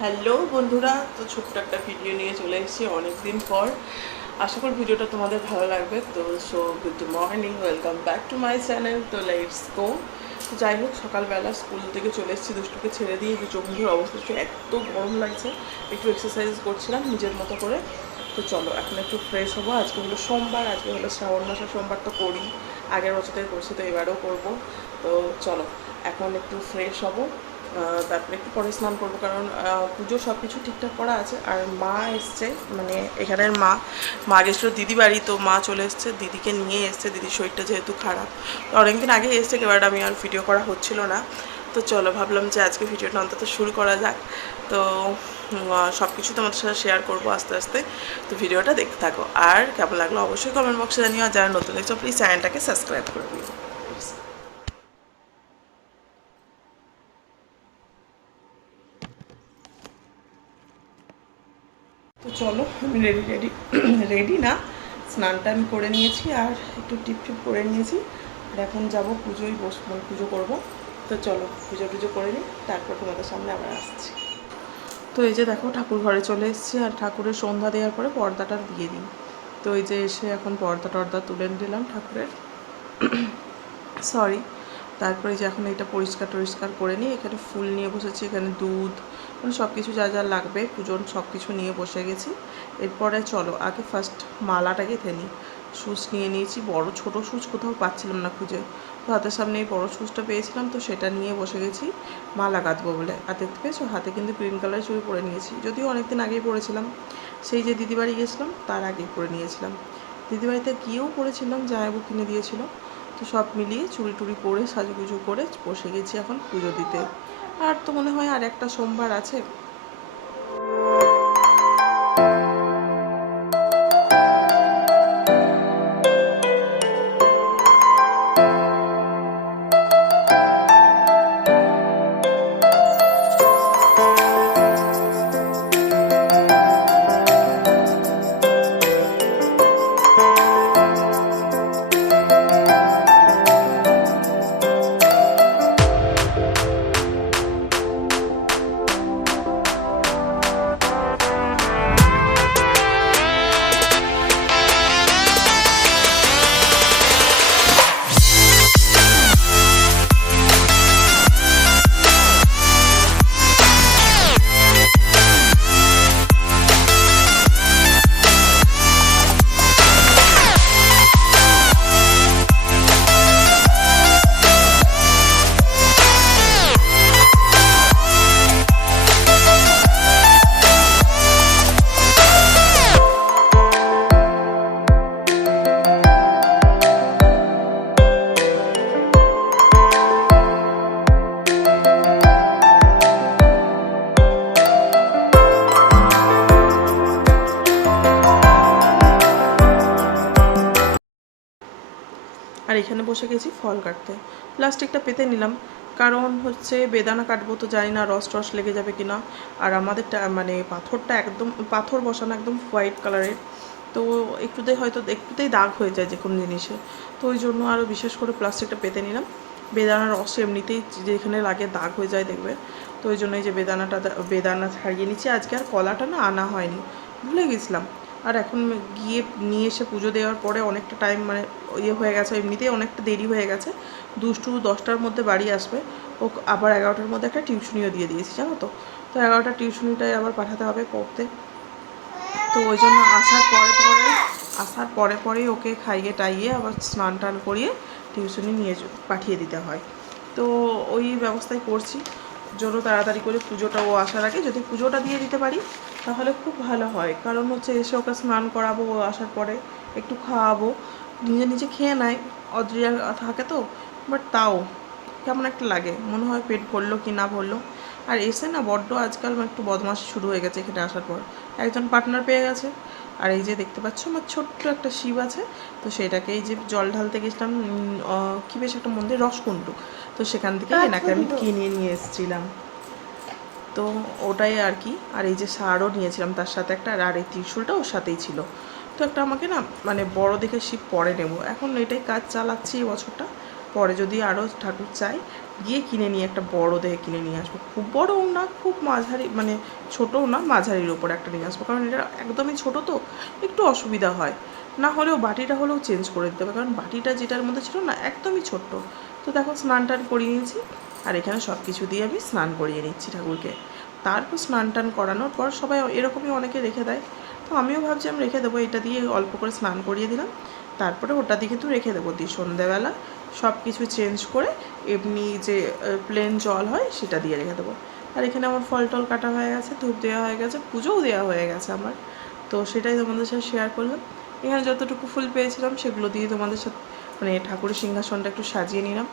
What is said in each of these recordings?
Hello বন্ধুরা, তো ছোট্ট একটা ভিডিও নিয়ে চলে এসেছি অনেক দিন পর। আশা করি ভিডিওটা তোমাদের ভালো লাগবে। তো so good morning welcome back to my channel তো লেটস গো তো যাই হোক, সকালবেলা স্কুল থেকে চলে এসেছি, দুষ্টুকে ছেড়ে দিয়ে যে চোখ অবস্থা এত গরম লাগছে। একটু এক্সারসাইজ করছিলাম নিজের মতো করে। তো চলো, এখন একটু ফ্রেশ হব। আজকে হলো সোমবার, আজকে হলো শ্রাবণ মাসের সোমবার তো করি। আগের বছর থেকে করছি, তো এবারেও করব। তো চলো, এখন একটু ফ্রেশ হব। তারপরে একটু পরে স্নান করব, কারণ পুজো সব কিছু ঠিকঠাক করা আছে। আর মা এসছে মানে এখানের মা মা গেছিল দিদি বাড়ি, তো মা চলে এসছে, দিদিকে নিয়ে এসছে, দিদির শরীরটা যেহেতু খারাপ। তো অনেকদিন আগে এসছে, এবার আমি আর ভিডিও করা হচ্ছিল না। তো চলো, ভাবলাম যে আজকে ভিডিওটা অন্তত শুরু করা যাক। তো সব কিছু তোমাদের সাথে শেয়ার করব আস্তে আস্তে। তো ভিডিওটা দেখতে থাকো। আর কেমন লাগল অবশ্যই কমেন্ট বক্সে জানিও, আর যারা নতুন দেখছ প্লিজ চ্যানেলটাকে সাবস্ক্রাইব করে দিও প্লিজ তো চলো, আমি রেডি রেডি রেডি না। স্নানটা আমি করে নিয়েছি আর একটু টিপ টিপ করে নিয়েছি। আর এখন যাব পুজোয়, বস মানে পুজো করব। তো চলো, পুজো টুজো করে নিই, তারপর তোমাদের সামনে আবার আসছি। তো এই যে দেখো, ঠাকুর ঘরে চলে এসেছি আর ঠাকুরের সন্ধ্যা দেওয়ার পরে পর্দাটা দিয়ে দিই। তো এই যে এসে এখন পর্দা টর্দা তুলে দিলাম ঠাকুরের। সরি তারপরে যে এখন এটা পরিষ্কার টরিষ্কার করে নিই এখানে ফুল নিয়ে বসেছি, এখানে দুধ মানে সব কিছু যা যা লাগবে পুজোর সব কিছু নিয়ে বসে গেছি। এরপরে চলো, আগে ফার্স্ট মালাটা গেঁথে নিই। সুচ নিয়ে নিয়েছি, বড় ছোট সুচ কোথাও পাচ্ছিলাম না খুঁজে। তো হাতের সামনে এই বড় সুচটা পেয়েছিলাম, তো সেটা নিয়ে বসে গেছি, মালা গাঁথবো বলে। আর দেখতে পেয়েছ, হাতে কিন্তু গ্রিন কালারের চুড়ি পরে নিয়েছি। যদিও অনেকদিন আগেই পরেছিলাম, সেই যে দিদি বাড়ি গেছিলাম, তার আগেই পরে নিয়েছিলাম। দিদি বাড়িতে গিয়েও পরেছিলাম, জামাইবু কিনে দিয়েছিল। তো সব মিলিয়ে চুরি টুড়ি পরে সাজুগুজু করে বসে গেছি এখন পুজো দিতে। আর তো মনে হয় আর একটা সোমবার আছে। আর এখানে বসে গেছি ফল কাটতে। প্লাস্টিকটা পেতে নিলাম। কারণ হচ্ছে বেদানা কাটবো তো জানি না রস টস লেগে যাবে কিনা। আর আমাদেরটা মানে পাথরটা একদম, পাথর বসানো একদম হোয়াইট কালারের তো একটুতেই হয়তো, একটুতেই দাগ হয়ে যায় যে কোনো জিনিসে। তো ওই জন্য আরও বিশেষ করে প্লাস্টিকটা পেতে নিলাম। বেদানা রস এমনিতেই যেখানে লাগে দাগ হয়ে যায় দেখবে। তো ওই জন্য এই যে বেদানাটা, বেদানা ছাড়িয়ে নিচ্ছি। আজকে আর কলাটা না আনা হয়নি। ভুলে গেছিলাম। আর এখন গিয়ে নিয়ে এসে পুজো দেওয়ার পরে অনেকটা টাইম মানে ইয়ে হয়ে গেছে, এমনিতেই অনেকটা দেরি হয়ে গেছে। দুষ্টু দশটার মধ্যে বাড়ি আসবে। ও আবার এগারোটার মধ্যে একটা টিউশনিও দিয়ে দিয়েছি, জানো তো? তো এগারোটা টিউশনিটাই আবার পাঠাতে হবে পড়তে তো ওই জন্য আসার পরে পরে, আসার পরে পরেই ওকে খাইয়ে টাইয়ে আবার স্নান টান করিয়ে টিউশনি নিয়ে পাঠিয়ে দিতে হয়। তো ওই ব্যবস্থাই করছি। জন্য তাড়াতাড়ি করে পুজোটা ও আসার আগে যদি পুজোটা দিয়ে দিতে পারি, তাহলে খুব ভালো হয়। কারণ হচ্ছে এসে ওকে স্নান করাবো, ও আসার পরে একটু খাওয়াবো। নিজে নিজে খেয়ে নেয় অদ্রিয়া থাকে তো বাট তাও কেমন একটা লাগে। মনে হয় পেট ভরলো কি না ভরলো। আর এসে না বড্ড আজকাল একটু বদমাশি শুরু হয়ে গেছে এখানে আসার পর। একজন পার্টনার পেয়ে গেছে। আর এই যে দেখতে পাচ্ছ আমার ছোট্ট একটা শিব আছে। তো সেটাকে এই যে জল ঢালতে গেছিলাম কি বেশ একটা মন্দির রসকুণ্ডু। তো সেখান থেকে এনাকে আমি কিনে নিয়ে এসেছিলাম। তো ওটাই আর কি। আর এই যে সারও নিয়েছিলাম তার সাথে একটা আর এই ত্রিশুলটা ওর সাথেই ছিল। তো একটা আমাকে না মানে বড় দেখে শিব পরে নেব। এখন এটাই কাজ চালাচ্ছি এই বছরটা। পরে যদি আরও ঠাকুর চাই, গিয়ে কিনে নিয়ে একটা বড় দেখে কিনে নিয়ে আসব। খুব বড়ও না, খুব মাঝারি মানে ছোটও না, মাঝারির ওপর একটা নিয়ে আসব। কারণ এটা একদমই ছোট তো, একটু অসুবিধা হয়। না হলেও বাটিটা হলেও চেঞ্জ করে দিতে হবে। কারণ বাটিটা যেটার মধ্যে ছিল না, একদমই ছোট্ট। তো দেখো, স্নান টান করিয়ে নিয়েছি। আর এখানে সব কিছু দিয়ে আমি স্নান করিয়ে নিচ্ছি ঠাকুরকে। তারপর স্নান টান করানোর পর সবাই এরকমই অনেকে রেখে দেয়। তো আমিও ভাবছি আমি রেখে দেবো, এটা দিয়ে অল্প করে স্নান করিয়ে দিলাম। তারপরে ওটা দিয়ে কিন্তু রেখে দেবো দিয়ে সন্ধ্যেবেলা সব কিছু চেঞ্জ করে এমনি যে প্লেন জল হয় সেটা দিয়ে রেখে দেবো। আর এখানে আমার ফল টল কাটা হয়ে গেছে, ধূপ দেওয়া হয়ে গেছে, পুজোও দেওয়া হয়ে গেছে আমার। তো সেটাই তোমাদের সাথে শেয়ার করলাম। এখানে যতটুকু ফুল পেয়েছিলাম সেগুলো দিয়ে তোমাদের সাথে মানে ঠাকুরের সিংহাসনটা একটু সাজিয়ে নিলাম।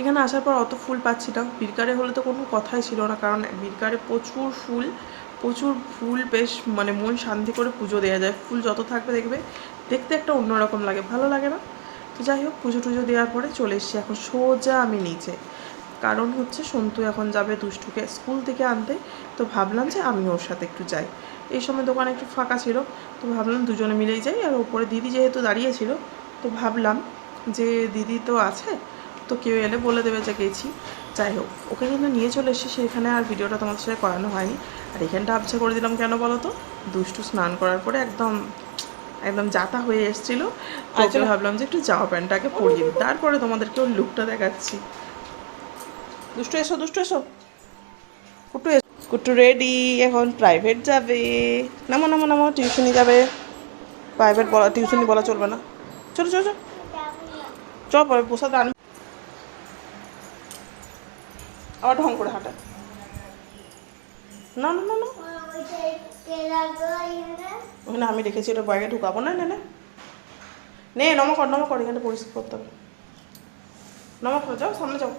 এখানে আসার পর অত ফুল পাচ্ছি না। বীরকারে হলে তো কোনো কথাই ছিল না, কারণ বীরকারে প্রচুর ফুল প্রচুর ফুল বেশ মানে মন শান্তি করে পুজো দেওয়া যায়। ফুল যত থাকবে দেখবে দেখতে একটা অন্যরকম লাগে, ভালো লাগে না? তো যাই হোক, পুজো টুজো দেওয়ার পরে চলে এসেছি এখন সোজা আমি নিচে। কারণ হচ্ছে সন্তু এখন যাবে দুষ্টুকে স্কুল থেকে আনতে, তো ভাবলাম যে আমি ওর সাথে একটু যাই। এই সময় দোকান একটু ফাঁকা ছিল, তো ভাবলাম দুজনে মিলেই যাই, আর ওপরে দিদি যেহেতু দাঁড়িয়েছিল তো ভাবলাম যে দিদি তো আছে, তো কেউ এলে বলে দেবে যে গেছি। যাই হোক, ওকে কিন্তু নিয়ে চলে এসেছি, সেখানে আর ভিডিওটা তোমাদের সাথে করানো হয়নি। আর এখানটা আবছা করে দিলাম কেন বলো তো? দুষ্টু স্নান করার পরে একদম একদম জাতা হয়ে এসেছিল। তো ভাবলাম যে একটু জামা প্যান্টটাকে পরিয়ে দিই। তারপরে তোমাদেরকে ওর লুকটা দেখাচ্ছি। দুষ্টু এসো দুষ্টু এসো। কুটু এসো। কুটু রেডি এখন প্রাইভেট যাবে। নামো নামো নামো টিউশনি যাবে। প্রাইভেট বলা টিউশনি বলা চলবে না। চলো চলো চলো। চল পরে পোষাতে আনবি আবার ঢং করে হাঁটা। না না না না। ওখানে আমি রেখেছি ওটা ব্যাগে ঢুকাবো। না নে নে। নে নমা কর নমা কর এখানে পরিষ্কার করতে হবে। নমা করো যাও সামনে যাও।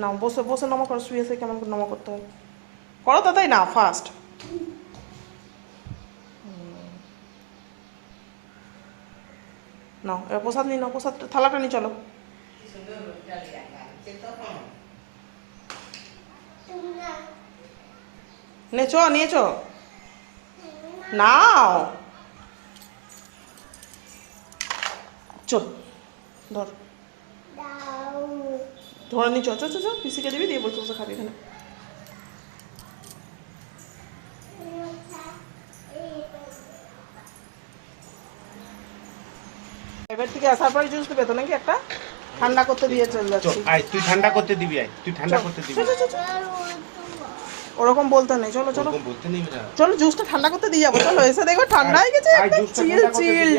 না বসে বসে নমা করো শুয়ে শুয়ে কেমন করে নমা করতে হয়। করো তাই না ফার্স্ট নাও এবার প্রসাদ নিয়ে নাও প্রসাদ থালাটা নিয়ে চলো। চ নিয়ে চ নাও। চ ধর। ধরে নি চ চ চ পিসিকে দিবি দিয়ে বসে বসে খাবি এখানে। এবার থেকে আসার পরে জুস দেবে তো নাকি একটা? ঠান্ডা করতে দিয়ে চলে যাচ্ছি। আয় তুই ঠান্ডা করতে দিবি আয় তুই ঠান্ডা করতে দিবি। ওরকম বলতে নেই। চলো চলো। ওরকম বলতে নেই না চলো জুসটা ঠান্ডা করতে দিয়ে যাব। চলো এসে দেখো ঠান্ডা হয়ে গেছে। চিল চিল।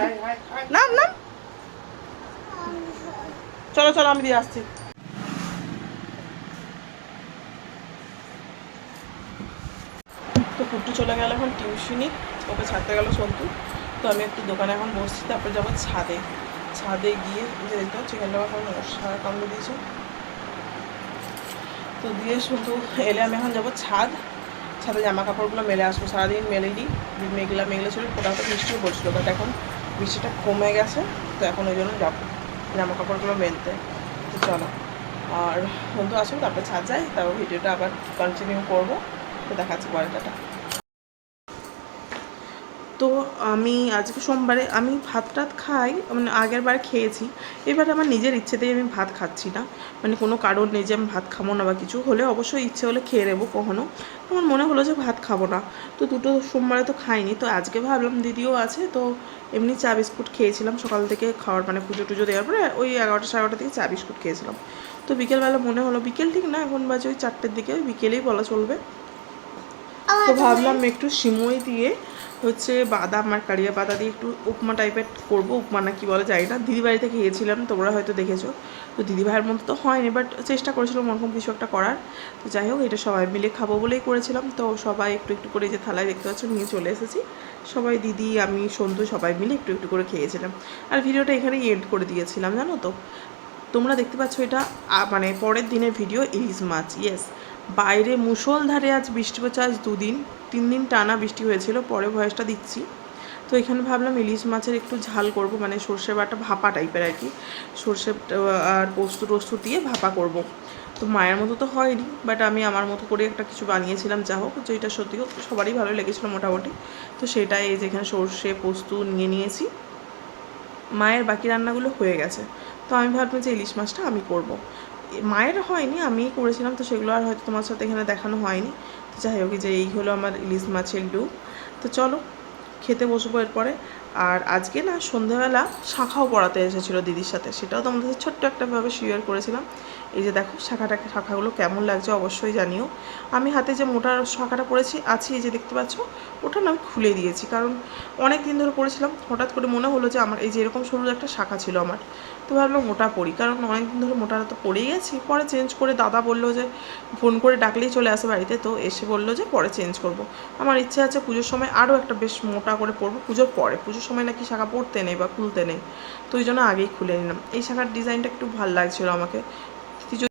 নাম নাম। চলো চলো আমি দিয়ে আসছি। তো পুট্টু চলে গেল এখন টিউশনি। ওকে ছাড়তে গেল সন্তু। তো আমি একটু দোকানে এখন বসছি তারপর যাব ছাদে। ছাদে গিয়ে এই যে দেখতে পাচ্ছি এখানটা এখন মশা কামড়ে দিয়েছে। তো দিয়ে শুধু এলে আমি এখন যাব ছাদ। ছাদে জামা কাপড়গুলো মেলে আসব, সারাদিন মেলে দিই মেঘলা মেঘলা ছিল ফোটাতে বৃষ্টিও পড়ছিল বাট এখন বৃষ্টিটা কমে গেছে, তো এখন ওই জন্য যাব জামা কাপড়গুলো মেলতে। তো চলো, আর বন্ধু আসুন, তারপরে ছাদ যাই, তারপর ভিডিওটা আবার কন্টিনিউ করব, তো দেখাচ্ছি পরে টাটা তো আমি আজকে সোমবারে আমি ভাত টাত খাই মানে আগের বার খেয়েছি। এবার আমার নিজের ইচ্ছেতেই আমি ভাত খাচ্ছি না। মানে কোনো কারণ নেই যে আমি ভাত খাব না বা কিছু। হলে অবশ্যই ইচ্ছে হলে খেয়ে নেব কখনো। আমার মনে হলো যে ভাত খাব না। তো দুটো সোমবারে তো খাইনি। তো আজকে ভাবলাম দিদিও আছে, তো এমনি চা বিস্কুট খেয়েছিলাম সকাল থেকে খাওয়ার মানে পুজো টুজো দেওয়ার পরে ওই এগারোটা সাড়ে থেকে চা বিস্কুট খেয়েছিলাম। তো বিকেলবেলা মনে হলো, বিকেল ঠিক না, এখন বাজে ওই চারটের দিকে বিকেলেই বলা চলবে। তো ভাবলাম একটু সিমই দিয়ে হচ্ছে বাদাম আর কারিয়া পাতা দিয়ে একটু উপমা টাইপের করব। উপমা না কি বলে জানি না। দিদি বাড়িতে খেয়েছিলাম তোমরা হয়তো দেখেছ। তো দিদি ভাইয়ের মতো তো হয়নি বাট চেষ্টা করেছিলাম ওরকম কিছু একটা করার। তো যাই হোক এটা সবাই মিলে খাব বলেই করেছিলাম। তো সবাই একটু একটু করে যে থালায় দেখতে পাচ্ছ নিয়ে চলে এসেছি। সবাই দিদি আমি সন্তু সবাই মিলে একটু একটু করে খেয়েছিলাম। আর ভিডিওটা এখানেই এন্ড করে দিয়েছিলাম জানো তো? তোমরা দেখতে পাচ্ছ এটা মানে পরের দিনের ভিডিও ইলিশ মাছ ইয়েস বাইরে মুষলধারে আজ বৃষ্টি পড়ছে আজ দুদিন, তিন দিন টানা বৃষ্টি হয়েছিল, পরে ভয়েসটা দিচ্ছি। তো এখানে ভাবলাম ইলিশ মাছের একটু ঝাল করব মানে সর্ষে বাটা ভাপা টাইপের আর কি। সর্ষে আর পোস্ত টোস্ত দিয়ে ভাপা করব। তো মায়ের মতো তো হয়নি বাট আমি আমার মতো করে একটা কিছু বানিয়েছিলাম, যা হোক, যেটা সত্যি হোক, সবারই ভালো লেগেছিলো মোটামুটি। তো সেটাই এই যেখানে সর্ষে, পোস্ত নিয়ে নিয়েছি। মায়ের বাকি রান্নাগুলো হয়ে গেছে। তো আমি ভাবলাম যে ইলিশ মাছটা আমি করব। মায়ের হয়নি আমি করেছিলাম, তো সেগুলো আর হয়তো তোমার সাথে এখানে দেখানো হয়নি। তো যাই হোক যে এই হলো আমার ইলিশ মাছের ডু। তো চলো, খেতে বসবো এরপরে। আর আজকে না সন্ধ্যাবেলা শাখাও পড়াতে এসেছিল দিদির সাথে। সেটাও তোমাদের ছোট্ট একটাভাবে শেয়ার করেছিলাম। এই যে দেখো শাখাটাকে শাখাগুলো কেমন লাগছে অবশ্যই জানিও। আমি হাতে যে মোটা শাখাটা পড়েছি, আছি এই যে দেখতে পাচ্ছ, ওটা না আমি খুলে দিয়েছি। কারণ অনেক দিন ধরে পড়েছিলাম, হঠাৎ করে মনে হলো যে আমার এই যে এরকম সরু একটা শাখা ছিল আমার, তো ভাবলাম মোটা পড়ি। কারণ অনেক দিন ধরে মোটাটা তো পরেই গেছি। পরে চেঞ্জ করে দাদা বলল যে ফোন করে ডাকলেই চলে আসে বাড়িতে, তো এসে বলল যে পরে চেঞ্জ করব। আমার ইচ্ছে আছে পুজোর সময় আরও একটা বেশ মোটা করে পরবো পুজোর পরে পুজোর সময় নাকি শাখা পড়তে নেই বা খুলতে নেই। তো ওই জন্য আগেই খুলে নিলাম। এই শাখার ডিজাইনটা একটু ভালো লাগছিল আমাকে।